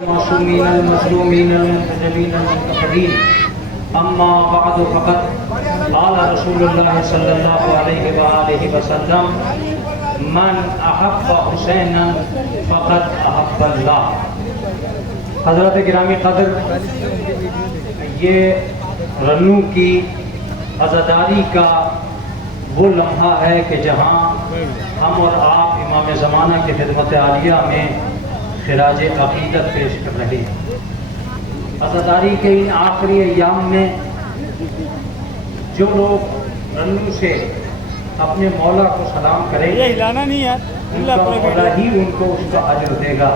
المعصومين المظلومين المنتجبين المنتقدين اما بعد فقد قال رسول اللہ صلی اللہ علیہ وآلہ وسلم من احب حسینا فقد احب اللہ۔ حضرات گرامی قدر، یہ رنو کی عزاداری کا وہ لمحہ ہے کہ جہاں ہم اور آپ امام زمانہ کی خدمت عالیہ میں خراج عقیدت پیش کر رہے ہیں۔ عزاداری کے ان آخری ایام میں جو لوگ رنو سے اپنے مولا کو سلام کریں ان کا مولا ہی ان کو اس کا اجر دے گا۔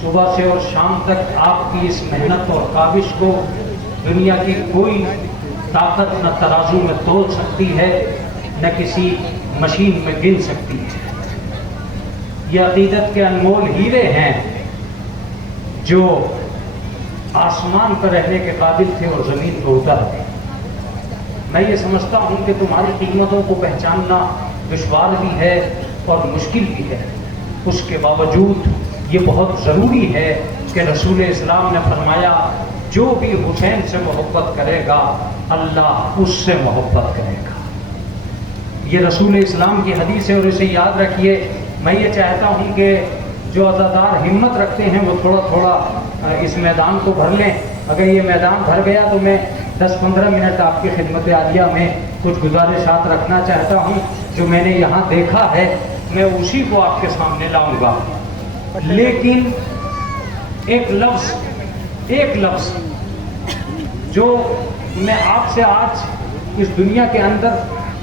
صبح سے اور شام تک آپ کی اس محنت اور کاوش کو دنیا کی کوئی طاقت نہ ترازو میں تول سکتی ہے، نہ کسی مشین میں گن سکتی ہے۔ یہ عقیدت کے انمول ہیرے ہیں جو آسمان پر رہنے کے قابل تھے اور زمین کو اتر گئے۔ میں یہ سمجھتا ہوں کہ تمہاری قیمتوں کو پہچاننا دشوار بھی ہے اور مشکل بھی ہے، اس کے باوجود یہ بہت ضروری ہے کہ رسول اسلام نے فرمایا جو بھی حسین سے محبت کرے گا اللہ اس سے محبت کرے گا۔ یہ رسول اسلام کی حدیث ہے اور اسے یاد رکھیے۔ میں یہ چاہتا ہوں کہ جو عزادار ہمت رکھتے ہیں وہ تھوڑا تھوڑا اس میدان کو بھر لیں۔ اگر یہ میدان بھر گیا تو میں 10-15 منٹ آپ کی خدمت عالیہ میں کچھ گزارشات رکھنا چاہتا ہوں۔ جو میں نے یہاں دیکھا ہے میں اسی کو آپ کے سامنے لاؤں گا، لیکن ایک لفظ جو میں آپ سے آج اس دنیا کے اندر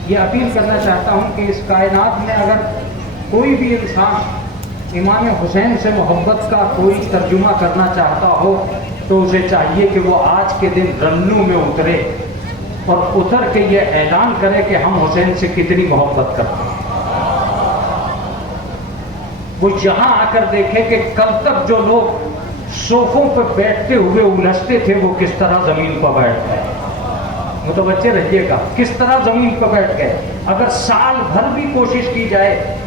یہ اپیل کرنا چاہتا ہوں کہ اس کائنات میں اگر کوئی بھی انسان امام حسین سے محبت کا کوئی ترجمہ کرنا چاہتا ہو تو اسے چاہیے کہ وہ آج کے دن رنو میں اترے اور اتر کے یہ اعلان کرے کہ ہم حسین سے کتنی محبت کرتے ہیں۔ وہ یہاں آ کر دیکھے کہ کل تک جو لوگ صوفوں پر بیٹھتے ہوئے الجھتے تھے وہ کس طرح زمین پر بیٹھ گئے۔ متوجہ رہیے گا، کس طرح زمین پر بیٹھ گئے۔ اگر سال بھر بھی کوشش کی جائے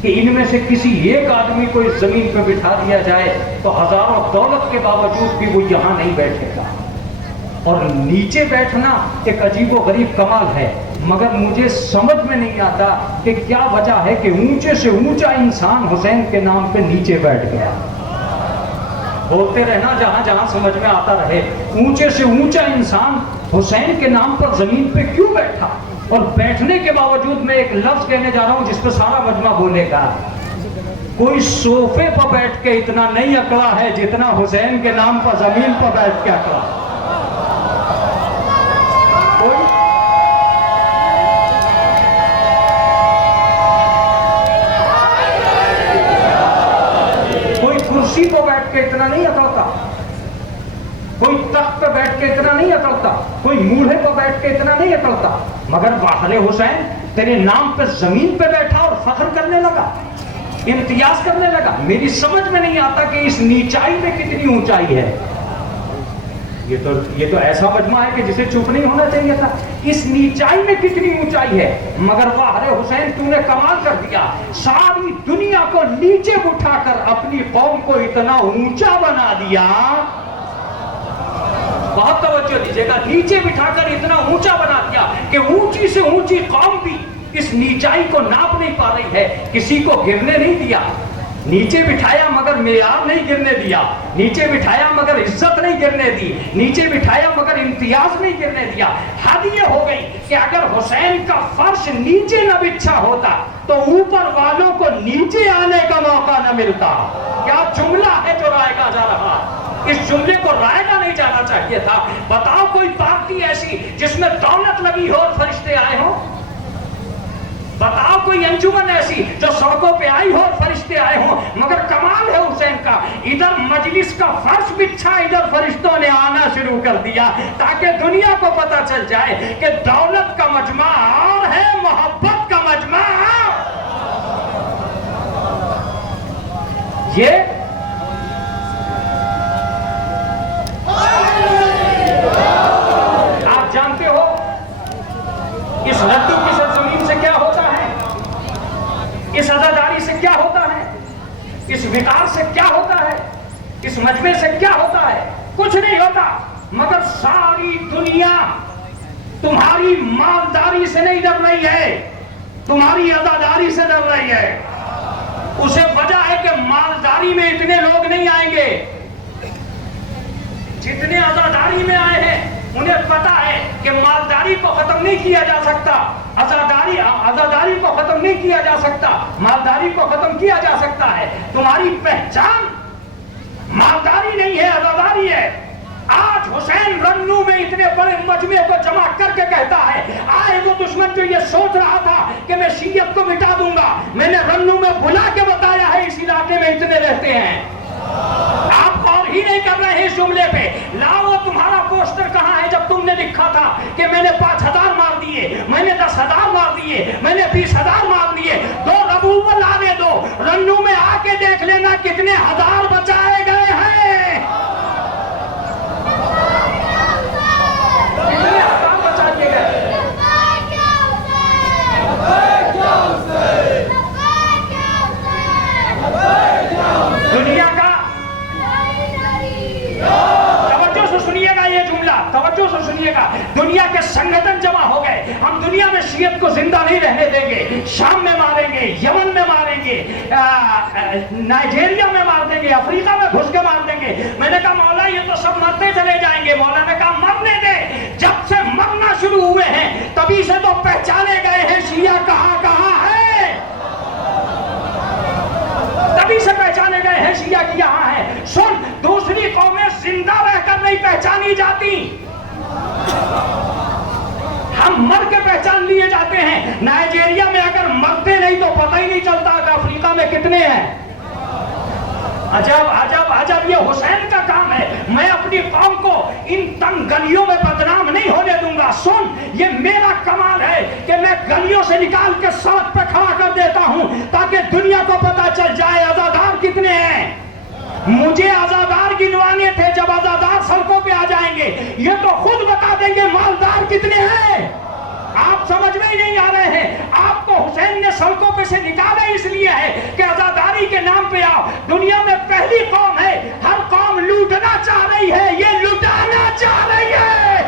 کہ ان میں سے کسی ایک آدمی کو اس زمین پہ بٹھا دیا جائے تو ہزاروں دولت کے باوجود بھی وہ یہاں نہیں بیٹھے گا۔ اور نیچے بیٹھنا ایک عجیب و غریب کمال ہے، مگر مجھے سمجھ میں نہیں آتا کہ کیا وجہ ہے کہ اونچے سے اونچا انسان حسین کے نام پہ نیچے بیٹھ گیا۔ بولتے رہنا جہاں جہاں سمجھ میں آتا رہے، اونچے سے اونچا انسان حسین کے نام پر زمین پہ کیوں بیٹھا؟ اور بیٹھنے کے باوجود میں ایک لفظ کہنے جا رہا ہوں جس پہ سارا مجمع بولے گا، کوئی صوفے پر بیٹھ کے اتنا نہیں اکڑا ہے جتنا حسین کے نام پر زمین پر بیٹھ کے اکڑا۔ کوئی کرسی پر بیٹھ کے اتنا نہیں اکڑتا، کوئی تخت پہ بیٹھ کے اتنا نہیں اکڑتا، کوئی مولہے پہ بیٹھ کے اتنا نہیں اکڑتا، مگر واحد حسین تیرے نام پہ زمین پہ بیٹھا اور فخر کرنے لگا، امتیاز کرنے لگا۔ میری سمجھ میں نہیں آتا کہ اس نیچائی میں کتنی اونچائی ہے۔ یہ تو ایسا مجمع ہے کہ جسے چپ نہیں ہونا چاہیے تھا۔ اس نیچائی میں کتنی اونچائی ہے، مگر واحد حسین تو نے کمال کر دیا، ساری دنیا کو نیچے اٹھا کر اپنی قوم کو اتنا اونچا بنا دیا۔ بہت توجہ دیجیے گا، نیچے بٹھا کر اتنا اونچا بنا دیا کہ اونچی سے اونچی قوم بھی اس نیچائی کو ناپ نہیں پا رہی ہے، کسی کو گرنے نہیں دیا۔ نیچے بٹھایا مگر معیار نہیں گرنے دیا، نیچے بٹھایا مگر عزت نہیں گرنے دی، نیچے بٹھایا مگر امتیاز نہیں گرنے دیا۔ حد یہ ہو گئی کہ اگر حسین کا فرش نیچے نہ بچھا ہوتا تو اوپر والوں کو نیچے آنے کا موقع نہ ملتا۔ کیا جملہ ہے جو رائے گا جا رہا، اس جملے کو رائے گا نہیں جانا چاہیے تھا۔ بتاؤ کوئی پارٹی ایسی جس میں دولت لگی ہو اور فرشتے آئے ہوں؟ بتاؤ کوئی انجمن ایسی جو سڑکوں پہ آئی ہو اور فرشتے آئے ہوں؟ مگر کمال ہے حسین کا، ادھر مجلس کا فرش بچھا، ادھر فرشتوں نے آنا شروع کر دیا تاکہ دنیا کو پتا چل جائے کہ دولت کا مجمع اور ہے، محبت کا مجمع۔ یہ آپ جانتے ہو اس لڈو کی سرزمین سے کیا ہوتا ہے، اس عزاداری سے کیا ہوتا ہے، اس وقار سے کیا ہوتا ہے، اس مجمع سے کیا ہوتا ہے؟ کچھ نہیں ہوتا، مگر ساری دنیا تمہاری مالداری سے نہیں ڈر رہی ہے، تمہاری عزاداری سے ڈر رہی ہے۔ اسے وجہ ہے کہ مالداری میں اتنے لوگ نہیں آئیں گے جتنے عزاداری میں آئے ہیں۔ انہیں پتا ہے کہ مالداری کو ختم نہیں کیا جا سکتا، عزاداری کو ختم نہیں کیا جا سکتا، مالداری کو ختم کیا جا سکتا ہے۔ تمہاری پہچان مالداری نہیں ہے، عزاداری ہے۔ آج حسین رنو میں اتنے بڑے مجمع کو جمع کر کے کہتا ہے، آئے وہ دشمن جو یہ سوچ رہا تھا کہ میں شیعت کو مٹا دوں گا، میں نے رنو میں بلا کے بتایا ہے اس علاقے میں اتنے رہتے ہیں۔ آپ اور ہی نہیں کر رہے ہیں اس جملے پہ۔ لاؤ تمہارا پوسٹر کہاں ہے جب تم نے لکھا تھا کہ میں نے 5000 مار دیے، میں نے 10,000 مار دیے، میں نے 20,000 مار دیے؟ دو ربوع لانے دو، رنو میں آ کے دیکھ لینا کتنے ہزار بچائے گئے ہیں۔ دنیا کا توجہ سے سنیے گا، یہ جملہ توجہ سے سنیے گا، دنیا کے سنگٹن جمع ہو گئے، ہم دنیا میں شیعت کو زندہ نہیں رہنے دیں گے، شام میں ماریں گے، یمن میں ماریں گے، نائجیریا میں مار دیں گے، افریقہ میں گھس کے مار دیں گے۔ میں نے کہا مولا یہ تو سب مرتے چلے جائیں گے۔ مولا نے کہا مرنے دے، جب سے مرنا شروع ہوئے ہیں تبھی سے تو پہچانے گئے ہیں شیعہ کہاں کہاں ہے، تبھی سے پہچانے گئے ہیں شیعہ کی یہاں ہے۔ سن، دوسری قومیں زندہ رہ کر نہیں پہچانی جاتی، ہم مر کے پہچان لیے جاتے ہیں۔ نائجیریا میں اگر مرتے نہیں تو پتہ ہی نہیں چلتا کہ افریقہ میں کتنے ہیں۔ عجب عجب عجب، یہ حسین کا کام ہے۔ میں اپنی قوم کو ان تنگ گلیوں میں بدنام نہیں ہونے دوں گا۔ سن، یہ میرا کمال ہے کہ میں گلیوں سے نکال کے سڑک پہ کھڑا کر دیتا ہوں تاکہ دنیا کو پتا چل جائے عزادار کتنے ہیں۔ مجھے عزادار گنوانے تھے، جب عزادار سڑکوں پہ آ جائیں گے یہ تو خود بتا دیں گے مالدار کتنے ہیں۔ آپ سمجھ میں ہی نہیں آ رہے ہیں۔ آپ کو حسین نے سڑکوں پہ سے نکالے اس لیے ہے کہ عزاداری کے نام پہ آؤ۔ دنیا میں پہلی قوم ہے، ہر قوم لوٹنا چاہ رہی ہے، یہ لٹانا چاہ رہی ہے۔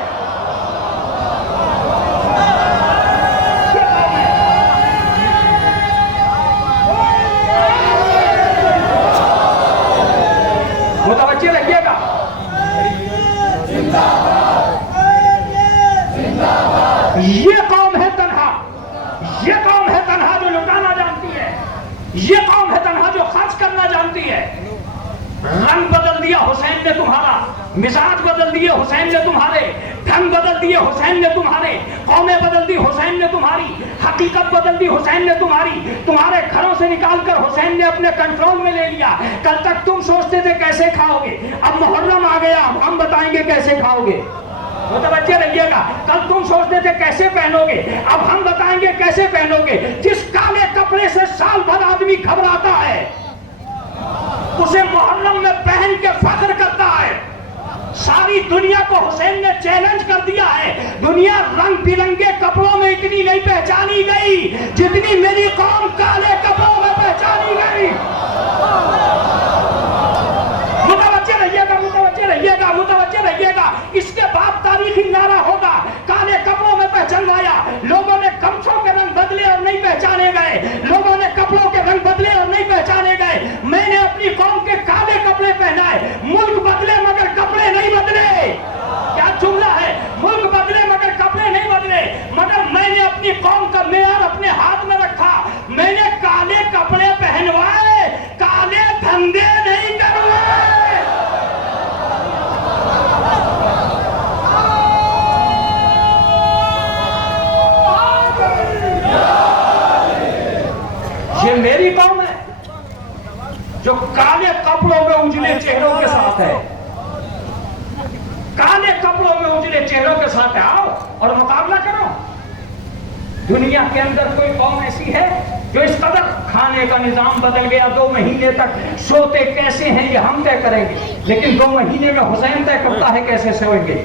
متوجہ رہیے گا، یہ قوم ہے تنہا، یہ قوم ہے تنہا جو لٹانا جانتی ہے، یہ قوم ہے تنہا جو خرچ کرنا جانتی ہے۔ رنگ بدل دیا حسین نے تمہارا، مزاج بدل دیے حسین نے تمہارے، ڈھنگ بدل دیے حسین نے تمہارے، قومیں بدل دی حسین نے تمہاری، حقیقت بدل دی حسین نے تمہاری، تمہارے گھروں سے نکال کر حسین نے اپنے کنٹرول میں لے لیا۔ کل تک تم سوچتے تھے کیسے کھاؤ گے، اب محرم آ گیا، اب ہم بتائیں گے کیسے کھاؤ گے۔ متوجہ رہیے گا، کل تم سوچتے تھے کیسے پہنو گے، اب ہم بتائیں گے کیسے پہنو گے۔ جس کالے کپڑے سے سال بھر آدمی گھبراتا ہے اسے محرم میں پہن کے فخر کرتا ہے۔ ساری دنیا کو حسین نے چیلنج کر دیا ہے، دنیا رنگ برنگے کپڑوں میں اتنی نہیں پہچانی گئی جتنی میری قوم کالے کپڑوں میں پہچانی گئی۔ متوجہ رہیے گا، متوجہ رہیے گا، متوجہ رہیے گا۔ اس کے بعد تاریخی نعرہ ہوگا، کالے کپڑوں میں پہچانوایا۔ لوگوں نے گمچھوں کے رنگ بدلے اور نہیں پہچانے گئے، لوگوں نے کپڑوں کے رنگ بدلے اور نہیں پہچانے گئے۔ میں نے اپنی قوم کے کالے کپڑے پہنائے، ملک بدلے مگر کپڑے نہیں بدلے۔ کیا جملہ ہے، ملک بدلے مگر کپڑے نہیں بدلے، مگر میں نے اپنی قوم کا معیار اپنے ہاتھ میں رکھا، میں نے کالے کپڑے پہنوائے، کالے دھندے نہیں کروائے۔ یہ میری قوم ہے جو کالے کپڑوں میں اجلے چہروں کے ساتھ ہے، کالے کپڑوں میں اجلے چہروں کے ساتھ ہے۔ آؤ اور مقابلہ کرو۔ دنیا کے اندر کوئی قوم ایسی ہے جو اس قدر کھانے کا نظام بدل گیا، 2 مہینے تک سوتے کیسے ہیں یہ ہم طے کریں گے، لیکن 2 مہینے میں حسین طے کرتا ہے کیسے سوئیں گے۔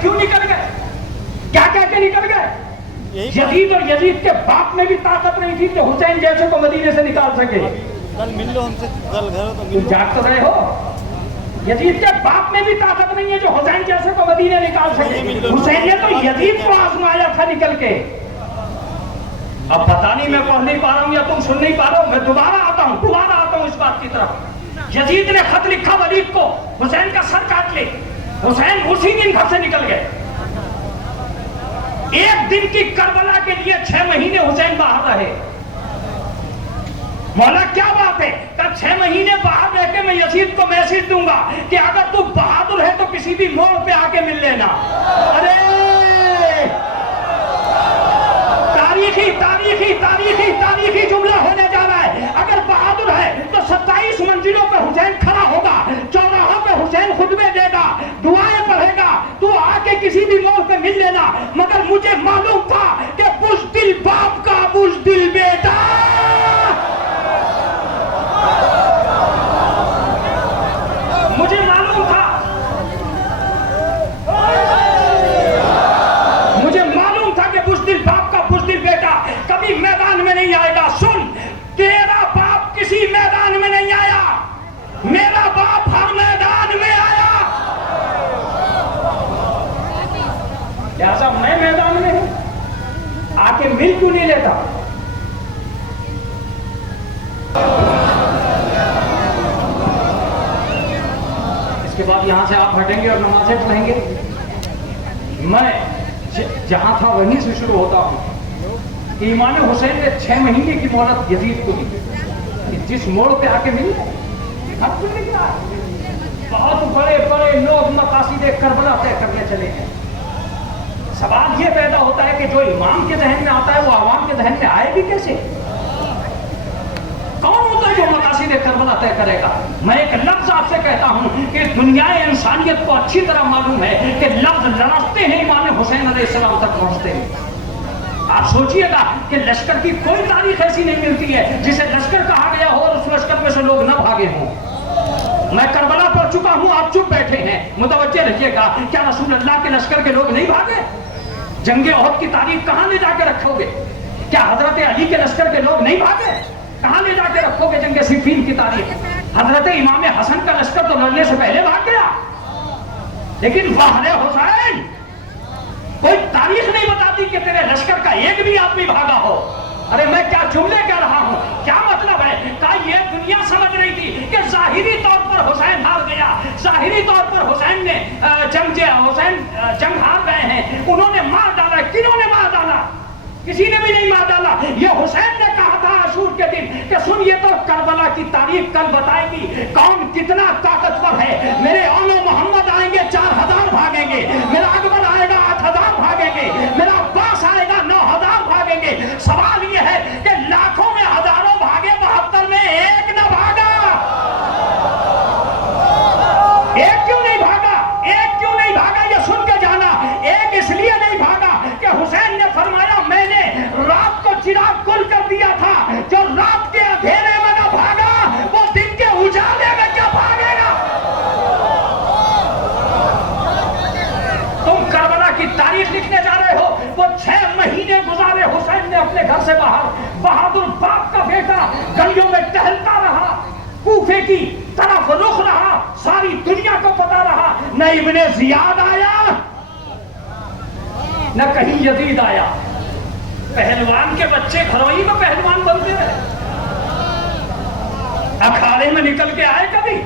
کیوں نکل گئے؟ کیا کہہ کے نکل گئے؟ یزید اور یزید کے باپ میں بھی طاقت نہیں تھی کہ حسین جیسے کو مدینے سے نکال سکے. کل مل لو ہم سے، کل گھر ہو تو تم جاگ تو رہے ہو؟ یزید کے باپ میں بھی طاقت نہیں ہے جو حسین جیسے کو مدینے نکال سکے. حسین نے تو یزید کو آزمایا تھا نکل کے. اب پتہ نہیں میں پڑھ نہیں پا رہا ہوں یا تم سن نہیں پا رہا ہو. میں دوبارہ آتا ہوں اس بات کی طرف. یزید نے خط لکھا ولید کو، حسین کا سر کاٹ لے. حسین اسی دن گھر سے نکل گئے. ایک دن کی کربلا کے لیے 6 مہینے حسین باہر رہے. مولا کیا بات ہے؟ کہ 6 مہینے باہر رہ کے میں یزید کو میسج دوں گا کہ اگر تو بہادر ہے تو کسی بھی موڑ پہ آ کے مل لینا. ارے تاریخی جملہ ہونے جا رہا ہے. اگر بہادر ہے تو 27 منزلوں پہ حسین کھڑا ہوگا، چوراہوں پہ حسین خطبے دے گا، دعائیں پڑھے گا، تو آ کے کسی بھی موڑ پہ مل لینا. مگر مجھے معلوم تھا کہ بزدل باپ کا بزدل بیٹا میدان میں نہیں آئے گا. سن، تیرا باپ کسی میدان میں نہیں آیا، میرا باپ ہر میدان میں آیا. لہذا میں میدان میں ہوں، آ کے مل کیوں نہیں لیتا؟ اس کے بعد یہاں سے آپ ہٹیں گے اور نمازیں پڑھیں گے. میں جہاں تھا وہیں سے شروع ہوتا ہوں. امام حسین نے 6 مہینے کی مہلت یزید کو دی. جس موڑ پہ آ کے مل اب تو نہیں. بہت بڑے بڑے لوگ مقاصد کربلا طے کرنے چلے ہیں. سوال یہ پیدا ہوتا ہے کہ جو امام کے ذہن میں آتا ہے وہ عوام کے ذہن میں آئے بھی کیسے؟ کون ہوتا ہے جو مقاصد کربلا طے کرے گا؟ میں ایک لفظ آپ سے کہتا ہوں کہ دنیا انسانیت کو اچھی طرح معلوم ہے کہ لفظ لڑکتے ہیں امام حسین علیہ السلام تک پہنچتے ہیں. آپ سوچئے گا کہ لشکر کی کوئی تاریخ ایسی نہیں ملتی ہے جسے لشکر کہا گیا ہو اور اس لشکر میں سے لوگ نہ بھاگے ہوں. میں کربلا پڑھ چکا ہوں، آپ چپ بیٹھے ہیں. متوجہ رکھیے گا، کیا رسول اللہ کے لشکر کے لوگ نہیں بھاگے؟ جنگ احد کی تاریخ کہاں لے جا کے رکھو گے؟ کیا حضرت علی کے لشکر کے لوگ نہیں بھاگے؟ کہاں لے جا کے رکھو گے جنگ صفین کی تاریخ؟ حضرت امام حسن کا لشکر تو لڑنے سے پہلے بھاگ گیا. لیکن واہ حسین، کوئی تاریخ نہیں بتاتی کہ تیرے لشکر کا ایک بھی آدمی بھاگا ہو. ارے میں کیا جملے کہہ رہا ہوں، کیا مطلب ہے؟ کہ یہ دنیا سمجھ رہی تھی کہ ظاہری طور پر حسین ہار گیا، ظاہری طور پر حسین نے جنگ ہار گئے ہیں، انہوں نے مار ڈالا. کنہوں نے مار ڈالا؟ کسی نے بھی نہیں مار ڈالا. یہ حسین نے کہا تھا عاشور کے دن کہ سن، یہ تو کربلا کی تاریخ کل بتائے گی کون کتنا طاقتور ہے. میرے اولو محمد آئیں گے 4000 بھاگیں گے، میرا اکبر آئے گا 8000 بھاگیں گے، میرا عباس آئے گا 9000 بھاگیں گے. سوال یہ ہے کہ لاکھوں میں ہزاروں بھاگے، 72 میں ایک نہ بھاگا. ایک کیوں نہیں بھاگا؟ ایک کیوں نہیں بھاگا یہ سن کے جانا. ایک اس لیے نہیں بھاگا کہ حسین نے فرمایا میں نے رات کو چراغ کل کر دیا تھا. جو رات کے اندھیرے میں نہ بھاگا وہ دن کے اجالے میں کیا بھاگے گا؟ تم کربلا کی تاریخ لکھنے جا رہے ہو. وہ 6 مہینے گزارے حسین نے اپنے گھر سے باہر. بہادر باپ کا بیٹا گلیوں میں ٹہلتا رہا، کوفے کی طرف رخ رہا، ساری دنیا کو پتا رہا. نہ ابن زیاد آیا نہ کہیں یزید آیا. پہلوان کے بچے گھروں ہی میں پہلوان بنتے رہے. اکھاڑے میں نکل کے آئے کبھی؟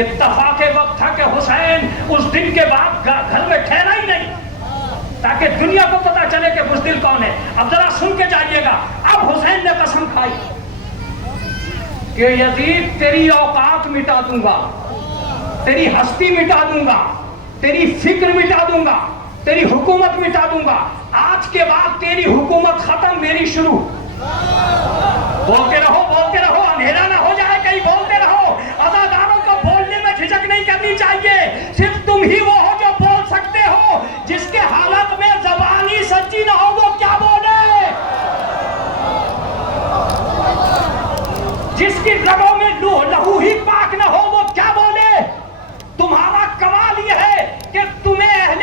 اتفاق وقت تھا کہ حسین اس دن کے بعد گھر میں ٹھہرا ہی نہیں تاکہ دنیا کو پتا چلے کہ بزدل کون ہے. اب ذرا سن کے جائیے گا. اب حسین نے قسم کھائی کہ یزید تیری اوقات مٹا دوں گا، تیری ہستی مٹا دوں گا، تیری فکر مٹا دوں گا، تیری حکومت مٹا دوں گا. آج کے بعد تیری حکومت ختم، میری شروع. بولتے رہو، اندھیرا نہ ہو جائے کہیں. بولتے رہو. عزاداروں کو بولنے میں جھجک نہیں کرنی چاہیے. صرف تم ہی وہ ہو جو بول سکتے ہو. جس کے حالت میں زبانی سچی نہ ہو وہ کیا بولے؟ جس کی رگوں میں لہو ہی پاک نہ ہو وہ کیا بولے؟ تمہارا کمال یہ ہے کہ تمہیں اہل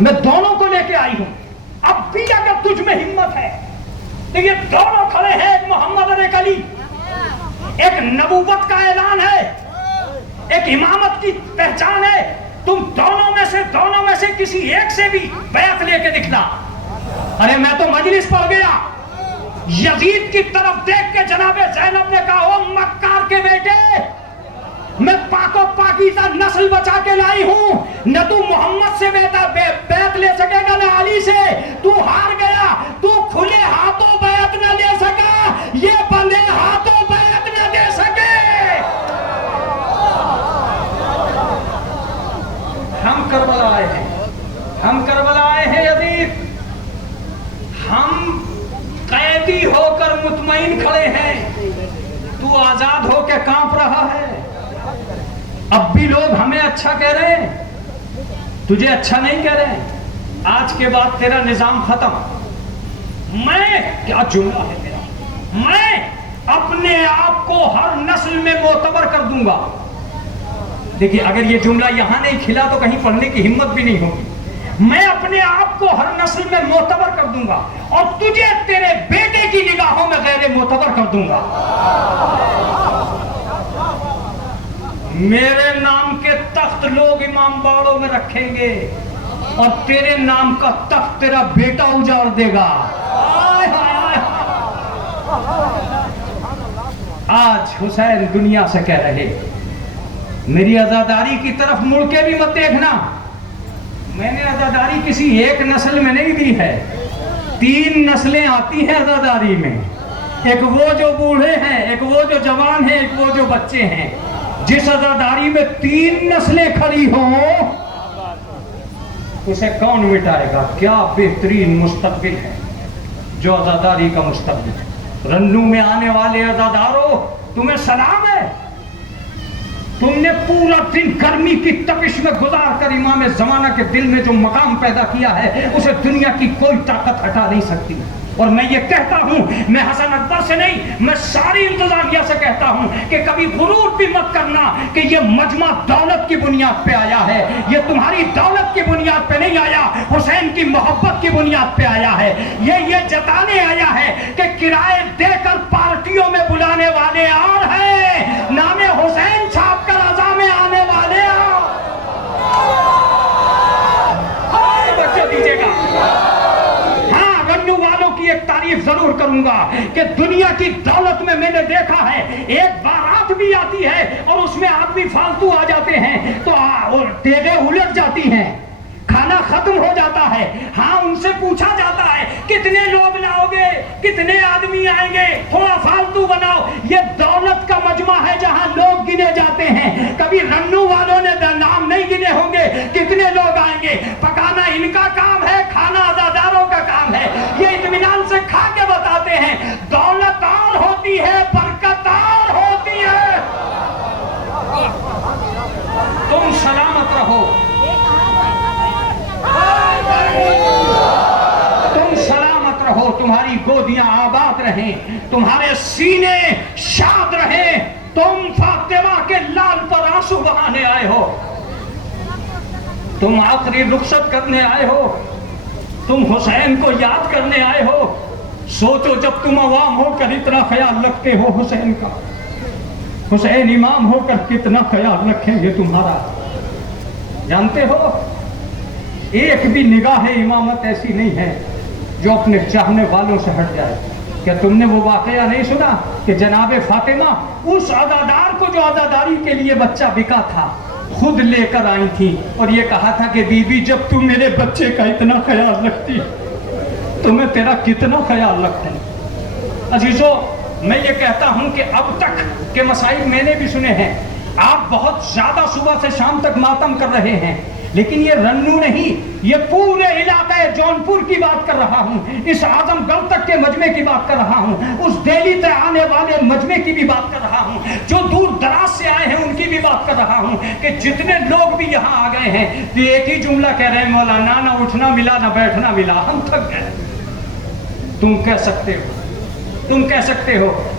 میں دونوں کو لے کے آئی ہوں. اب بھی اگر تجھ میں ہمت ہے تو یہ دونوں کھڑے ہیں, ایک محمد اور ایک علی, ایک نبوت کا اعلان ہے, ایک امامت کی پہچان ہے. تم دونوں میں سے کسی ایک سے بھی بیعت لے کے دکھنا. ارے میں تو مجلس پڑ گیا. یزید کی طرف دیکھ کے جناب زینب نے کہا, او مکار کے بیٹے, میں پاک و پاکیزہ نسل بچا کے لائی ہوں, نہ تو محمد سے بیعت لے سکے گا نہ علی سے. تو ہار گیا, تو کھلے ہاتھوں بیعت نہ لے سکا, یہ بندے ہاتھوں بیعت نہ دے سکے. ہم کربلا آئے ہیں, ہم کربلا آئے ہیں یزید. ہم قیدی ہو کر مطمئن کھڑے ہیں, تو آزاد ہو کے کانپ رہا ہے. اب بھی لوگ ہمیں اچھا کہہ رہے ہیں, تجھے اچھا نہیں کہہ رہے ہیں. آج کے بعد تیرا نظام ختم. میں کیا جملہ ہے میرا, میں اپنے آپ کو ہر نسل میں معتبر کر دوں گا. دیکھیے اگر یہ جملہ یہاں نہیں کھلا تو کہیں پڑھنے کی ہمت بھی نہیں ہوگی. میں اپنے آپ کو ہر نسل میں معتبر کر دوں گا, اور تجھے تیرے بیٹے کی نگاہوں میں غیر معتبر کر دوں گا. میرے نام کے تخت لوگ امام باڑوں میں رکھیں گے, اور تیرے نام کا تخت تیرا بیٹا اجاڑ دے گا. آج حسین دنیا سے کہہ رہے, میری عزاداری کی طرف مڑ کے بھی مت دیکھنا. میں نے عزاداری کسی ایک نسل میں نہیں دی ہے, 3 نسلیں آتی ہیں عزاداری میں. ایک وہ جو بوڑھے ہیں, ایک وہ جو جوان ہیں, ایک وہ جو بچے ہیں. جس عزاداری میں 3 نسلیں کھڑی ہوں, اسے کون مٹائے گا؟ کیا بہترین مستقبل ہے جو عزاداری کا مستقبل. رنو میں آنے والے عزاداروں, تمہیں سلام ہے. تم نے پورا دن گرمی کی تپش میں گزار کر امام زمانہ کے دل میں جو مقام پیدا کیا ہے, اسے دنیا کی کوئی طاقت ہٹا نہیں سکتی. اور میں یہ کہتا ہوں, میں حسن اکبر سے نہیں, میں ساری انتظامیہ سے کہتا ہوں کہ کبھی غرور بھی مت کرنا کہ یہ مجمع دولت کی بنیاد پہ آیا ہے. یہ تمہاری دولت کی بنیاد پہ نہیں آیا, حسین کی محبت کی بنیاد پہ آیا ہے. یہ جتانے آیا ہے کہ کرائے دے کر پارٹیوں میں بلانے والے اور ہیں, نام حسین چھاپ کر عزا میں آنے والے اور. بچوں دیجیے گا. ایک تعریف ضرور کروں گا کہ دنیا کی دولت میں نے دیکھا ہے, ایک بارات بھی آتی ہے اور اس میں آدمی فالتو آ جاتے ہیں تو دیگیں الٹ جاتی ہیں, کھانا ختم ہو جاتا ہے. ہاں, ان سے پوچھا جاتا ہے کتنے لوگ لاؤ گے, کتنے آدمی آئیں گے, تھوڑا فالتو بناؤ. یہ دولت کا مجمع ہے جہاں لوگ گنے جاتے ہیں. کبھی رنو والوں نے نام نہیں گنے ہوں گے کتنے لوگ آئیں گے. پکانا ان کا کام ہے, کھانا عزاداروں کا کام ہے. یہ اطمینان سے کھا کے بتاتے ہیں, دولت اور ہوتی ہے, برکت اور ہوتی ہے. تم سلامت رہو, تم سلامت رہو, تمہاری گودیاں آباد رہیں, تمہارے سینے شاد رہیں. تم فاطمہ کے لال پر آنسو بہانے آئے ہو, تم آخری رخصت کرنے آئے ہو, تم حسین کو یاد کرنے آئے ہو. سوچو جب تم عوام ہو کر اتنا خیال رکھتے ہو حسین کا, حسین امام ہو کر کتنا خیال رکھیں گے تمہارا. جانتے ہو, ایک بھی نگاہ امامت ایسی نہیں ہے جو اپنے چاہنے والوں سے ہٹ جائے. کیا تم نے وہ واقعہ نہیں سنا کہ جناب فاطمہ اس عزادار کو جو عزاداری کے لیے بچہ بکا تھا خود لے کر آئی تھی, اور یہ کہا تھا کہ بی بی جب تم میرے بچے کا اتنا خیال رکھتی تو میں تیرا کتنا خیال رکھوں. عزیزو, میں یہ کہتا ہوں کہ اب تک کے مسائل میں نے بھی سنے ہیں. آپ بہت زیادہ صبح سے شام تک ماتم کر رہے ہیں, لیکن یہ رنو نہیں, یہ پورے علاقے جونپور کی بات کر رہا ہوں, اس اعظم گڑھ تک کے مجمع کی بات کر رہا ہوں, اس دہلی سے آنے والے مجمع کی بھی بات کر رہا ہوں, جو دور دراز سے آئے ہیں ان کی بھی بات کر رہا ہوں کہ جتنے لوگ بھی یہاں آ گئے ہیں تو ایک ہی جملہ کہہ رہے ہیں, مولانا نہ اٹھنا ملا نہ بیٹھنا ملا, ہم تھک گئے. تم کہہ سکتے ہو, تم کہہ سکتے ہو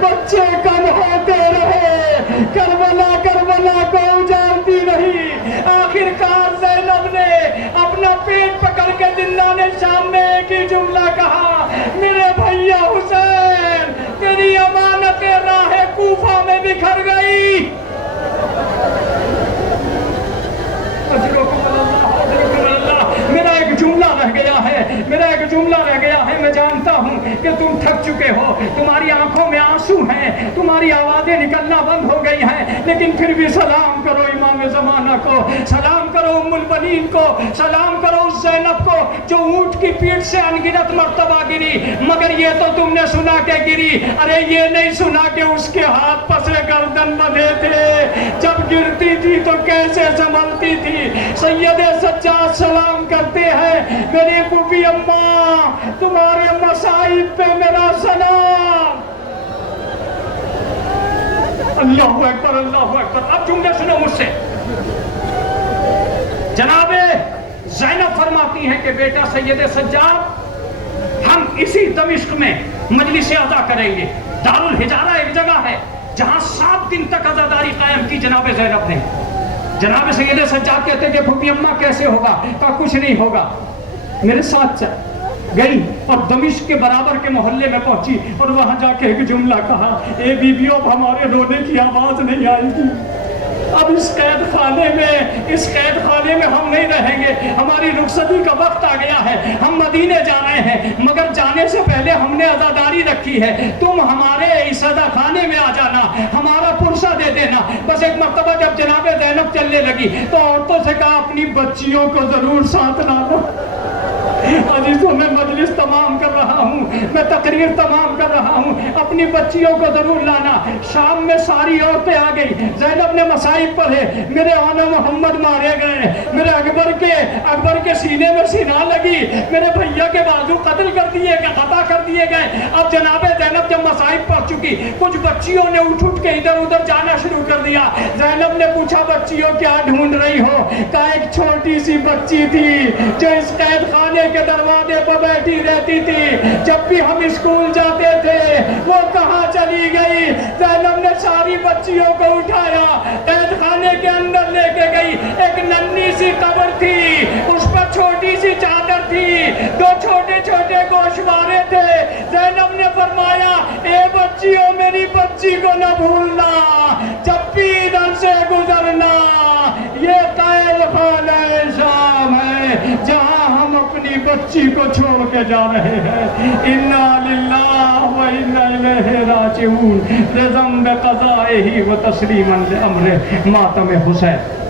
بچے کم ہوتے رہے، کربلا کربلا کو اجاڑتی رہی، آخر کار زینب نے اپنا پیٹ پکڑ کے دلانِ شام میں ایک ہی جملہ کہا، میرے بھیا حسین تیری امانت راہ کوفہ میں بکھر گئی۔ میرا ایک جملہ رہ گیا ہے، میرا ایک جملہ رہ گیا ہے، میں جانتا ہوں کہ تم تھک چکے ہو، تمہاری آنکھوں میں آنسو ہیں، تمہاری آوازیں نکلنا بند ہو گئی ہیں، لیکن پھر بھی سلام کرو امام زمانہ کو، سلام کرو ام البنین کو، سلام کرو اس زینب کو جو اونٹ کی پیٹھ سے انگنت مرتبہ گری، مگر یہ تو تم نے سنا کہ گری، ارے یہ نہیں سنا کہ اس کے ہاتھ پسے گردن بندھے تھے، جب گرتی تھی تو کیسے سنبھلتی تھی۔ سید سجاد سلام کرتے ہیں، میری پھوپھی اماں تمہارے مصائب پہ میرا سلام۔ اللہ اکبر اللہ اکبر۔ اب جملے سنو مجھ سے۔ جناب زینب فرماتی ہیں کہ بیٹا سید سجاد ہم اسی دمشق میں مجلس ادا کریں گے۔ دارالحجارہ ایک جگہ ہے جہاں 7 دن تک عزاداری قائم کی جناب زینب نے۔ جناب سید سجاد کہتے ہیں کہ پھوپھی اماں کیسے ہوگا؟ کہا کچھ نہیں ہوگا، میرے ساتھ چل۔ گئی اور دمشق کے برابر کے محلے میں پہنچی اور وہاں جا کے ایک جملہ کہا، اے بیویوں اب ہمارے رونے کی آواز نہیں آئے گی، اب اس قید خانے میں ہم نہیں رہیں گے، ہماری رخصتی کا وقت آ گیا ہے، ہم مدینے جا رہے ہیں، مگر جانے سے پہلے ہم نے عزاداری رکھی ہے، تم ہمارے اس عزا خانے میں آ جانا، ہمارا پرسہ دے دینا۔ بس ایک مرتبہ جب جناب زینب چلنے لگی تو عورتوں سے کہا اپنی بچیوں کو ضرور ساتھ لانا۔ عزیزوں میں مجلس تمام کر رہا ہوں، میں تقریر تمام کر رہا ہوں، اپنی بچیوں کو ضرور لانا۔ شام میں ساری عورتیں آ گئی، زینب نے مصائب پڑھے، میرے آنا محمد مارے گئے، میرے اکبر کے سینے میں سینہ لگی، میرے بھیا کے بازو قتل کر دیے گئے، قطع کر دیے گئے۔ اب جناب زینب جب مصائب پڑھ چکی، کچھ بچیوں نے اٹھ کے ادھر ادھر جانا شروع کر دیا۔ زینب نے پوچھا بچیوں کیا ڈھونڈ رہی ہو؟ کہا ایک چھوٹی سی بچی تھی جو اس قید خانے کے دروازے پر بیٹھی رہتی تھی، جب بھی ہم اسکول جاتے تھے وہ کہاں چلی گئی؟ زینب نے ساری بچیوں کو اٹھایا، قید خانے کے اندر لے کے گئی، ایک ننھی سی قبر تھی، اس پر چھوٹی سی چادر تھی، 2 چھوٹے چھوٹے گوشوارے تھے۔ زینب نے فرمایا اے بچیوں میری بچی کو نہ بھولنا، جب بھی ادھر سے گزرنا، یہ قید خانہ شام ہے جہاں ہم اپنی بچی کو چھوڑ کے جا رہے ہیں۔ انا للہ و انا الیہ راجعون، رضا بقضائہ و تسلیما لامرہ، ماتم حسین۔